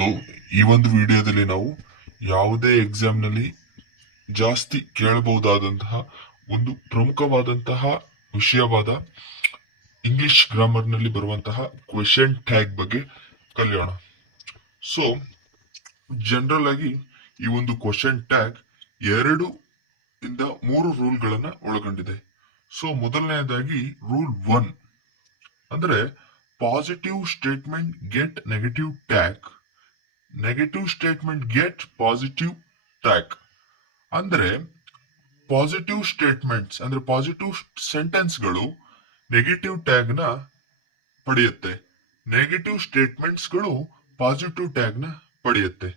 So ಈ ಒಂದು ವಿಡಿಯೋದಲ್ಲಿ ನಾವು ಯಾವುದೇ ಎಕ್ಸಾಮ್ ನಲ್ಲಿ ಜಾಸ್ತಿ ಕೇಳಬಹುದಾದಂತಹ ಒಂದು ಪ್ರಮುಖವಾದಂತಹ ವಿಷಯವಾದ ಇಂಗ್ಲಿಷ್ ಗ್ರಾಮರ್ ನಲ್ಲಿ ಬರುವಂತಹ ಕ್ವೆಶ್ಚನ್ ಟ್ಯಾಗ್ ಬಗ್ಗೆ ಕಲಿಯೋಣ. ಸೊ ಜನರಲ್ ಆಗಿ ಈ ಒಂದು ಕ್ವೆಶ್ಚನ್ ಟ್ಯಾಗ್ 2 ಇಂದ 3 ರೂಲ್ ಗಳನ್ನ ಒಳಗೊಂಡಿದೆ. ಸೊ ಮೊದಲನೆಯದಾಗಿ ರೂಲ್ 1 ಅಂದ್ರೆ positive statement get negative tag, negative statement get positive tag. ಅಂದ್ರೆ ಪಾಸಿಟಿವ್ ಸ್ಟೇಟ್ಮೆಂಟ್ಸ್ ಅಂದ್ರೆ ಪಾಸಿಟಿವ್ ಸೆಂಟೆನ್ಸ್ ಗಳು ನೆಗೆಟಿವ್ ಟ್ಯಾಗ್ ನ ಪಡೆಯುತ್ತೆ, ನೆಗೆಟಿವ್ ಸ್ಟೇಟ್ಮೆಂಟ್ಸ್ ಗಳು ಪಾಸಿಟಿವ್ ಟ್ಯಾಗ್ ನ ಪಡೆಯುತ್ತೆ.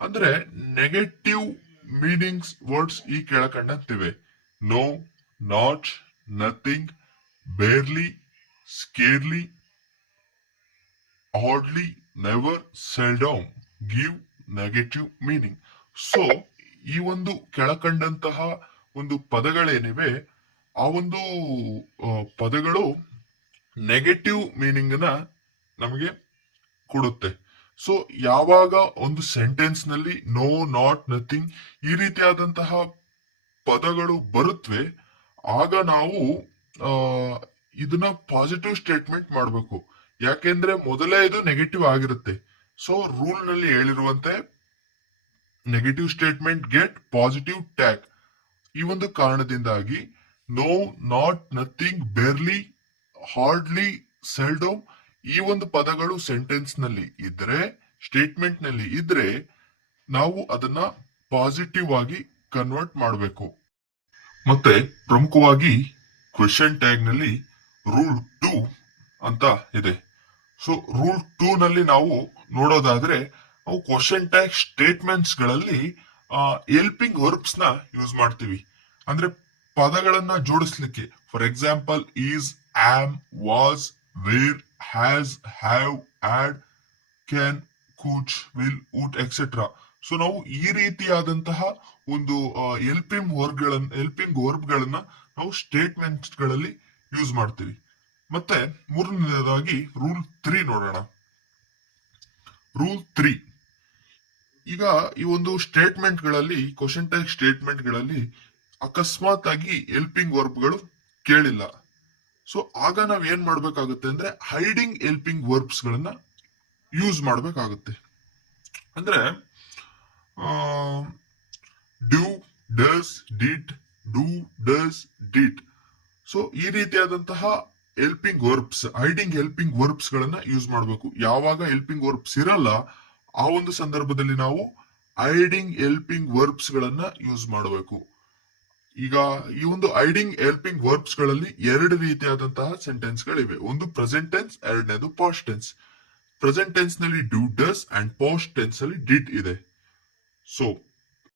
ಅಂದ್ರೆ ನೆಗೆಟಿವ್ ಮೀನಿಂಗ್ಸ್ ವರ್ಡ್ಸ್ ಈ ಕೆಳಕಂಡಂತಿವೆ: no, not, nothing, barely, scarcely, hardly, never, seldom give negative meaning. So ಈ ಒಂದು ಕೆಳಕಂಡಂತಹ ಒಂದು ಪದಗಳೇನಿವೆ ಆ ಒಂದು ಪದಗಳು ನೆಗೆಟಿವ್ ಮೀನಿಂಗ್ ನ ನಮಗೆ ಕೊಡುತ್ತೆ. ಸೊ ಯಾವಾಗ ಒಂದು ಸೆಂಟೆನ್ಸ್ ನಲ್ಲಿ ನೋ, ನಾಟ್, ನಥಿಂಗ್ ಈ ರೀತಿಯಾದಂತಹ ಪದಗಳು ಬರುತ್ತವೆ ಆಗ ನಾವು ಇದನ್ನ ಪಾಸಿಟಿವ್ ಸ್ಟೇಟ್ಮೆಂಟ್ ಮಾಡಬೇಕು. ಯಾಕೆಂದ್ರೆ ಮೊದಲೇ ಇದು ನೆಗೆಟಿವ್ ಆಗಿರುತ್ತೆ. ಸೊ ರೂಲ್ ನಲ್ಲಿ ಹೇಳಿರುವಂತೆ negative statement get positive tag. ಈ ಒಂದು ಕಾರಣದಿಂದಾಗಿ no, not, nothing, barely, hardly, ಸೆಲ್ಡೋಮ್ ಈ ಒಂದು ಪದಗಳು ಸೆಂಟೆನ್ಸ್ ನಲ್ಲಿ ಇದ್ರೆ, ಸ್ಟೇಟ್ಮೆಂಟ್ ನಲ್ಲಿ ಇದ್ರೆ ನಾವು ಅದನ್ನ ಪಾಸಿಟಿವ್ ಆಗಿ ಕನ್ವರ್ಟ್ ಮಾಡಬೇಕು. ಮತ್ತೆ ಪ್ರಮುಖವಾಗಿ ಕ್ವೆಶ್ಚನ್ ಟ್ಯಾಗ್ ನಲ್ಲಿ ರೂಲ್ 2 ಅಂತ ಇದೆ. ಸೊ ರೂಲ್ 2 ನಲ್ಲಿ ನಾವು ನೋಡೋದಾದ್ರೆ ನಾವು ಕ್ವೆಶ್ಚನ್ ಟ್ಯಾಗ್ ಸ್ಟೇಟ್ಮೆಂಟ್ಸ್ ಗಳಲ್ಲಿ ಹೆಲ್ಪಿಂಗ್ ವರ್ಬ್ಸ್ ನ ಯೂಸ್ ಮಾಡ್ತೀವಿ. ಅಂದ್ರೆ ಪದಗಳನ್ನ ಜೋಡಿಸ್ಲಿಕ್ಕೆ. For example is, am, was, were, has, have, had, can, could, will, would etcetera. So ನಾವು ಈ ರೀತಿಯಾದಂತಹ ಒಂದು ಹೆಲ್ಪಿಂಗ್ ವರ್ಬ್ ಗಳನ್ನ ನಾವು ಸ್ಟೇಟ್ಮೆಂಟ್ಸ್ ಗಳಲ್ಲಿ ಯೂಸ್ ಮಾಡ್ತೀವಿ. ಮತ್ತೆ ಮೂರನೇದಾಗಿ ರೂಲ್ 3 ನೋಡೋಣ. ರೂಲ್ 3 ಈಗ ಈ ಒಂದು ಸ್ಟೇಟ್ಮೆಂಟ್ ಗಳಲ್ಲಿ, ಕ್ವೆಶ್ಚನ್ ಟ್ಯಾಗ್ ಸ್ಟೇಟ್ಮೆಂಟ್ ಗಳಲ್ಲಿ ಅಕಸ್ಮಾತ್ ಆಗಿ ಹೆಲ್ಪಿಂಗ್ ವರ್ಬ್ ಗಳು ಕೇಳಿಲ್ಲ. ಸೊ ಆಗ ನಾವ್ ಏನ್ ಮಾಡ್ಬೇಕಾಗುತ್ತೆ ಅಂದ್ರೆ ಹೈಡಿಂಗ್ ಹೆಲ್ಪಿಂಗ್ ವರ್ಬ್ಸ್ ಗಳನ್ನ ಯೂಸ್ ಮಾಡ್ಬೇಕಾಗುತ್ತೆ. ಅಂದ್ರೆ do, does, did, do, does, did. So ಈ ರೀತಿಯಾದಂತಹ helping verbs, hiding helping verbs ಗಳನ್ನ ಯೂಸ್ ಮಾಡಬೇಕು. ಯಾವಾಗ ಹೆಲ್ಪಿಂಗ್ ವರ್ಬ್ಸ್ ಇರಲ್ಲ ಆ ಒಂದು ಸಂದರ್ಭದಲ್ಲಿ ನಾವು ಹೈಡಿಂಗ್ ಹೆಲ್ಪಿಂಗ್ ವರ್ಬ್ಸ್ ಗಳನ್ನ ಯೂಸ್ ಮಾಡಬೇಕು. ಈಗ ಈ ಒಂದು ಹೈಡಿಂಗ್ ಹೆಲ್ಪಿಂಗ್ ವರ್ಬ್ಸ್ ಗಳಲ್ಲಿ 2 ರೀತಿಯಾದಂತಹ ಸೆಂಟೆನ್ಸ್ ಗಳಿವೆ. ಒಂದು ಪ್ರೆಸೆಂಟ್ ಟೆನ್ಸ್, ಎರಡನೇದು ಪಾಸ್ಟ್ ಟೆನ್ಸ್. ಪ್ರೆಸೆಂಟ್ ಟೆನ್ಸ್ ನಲ್ಲಿ do, does and past tense ಅಲ್ಲಿ ಡಿಡ್ ಇದೆ. ಸೊ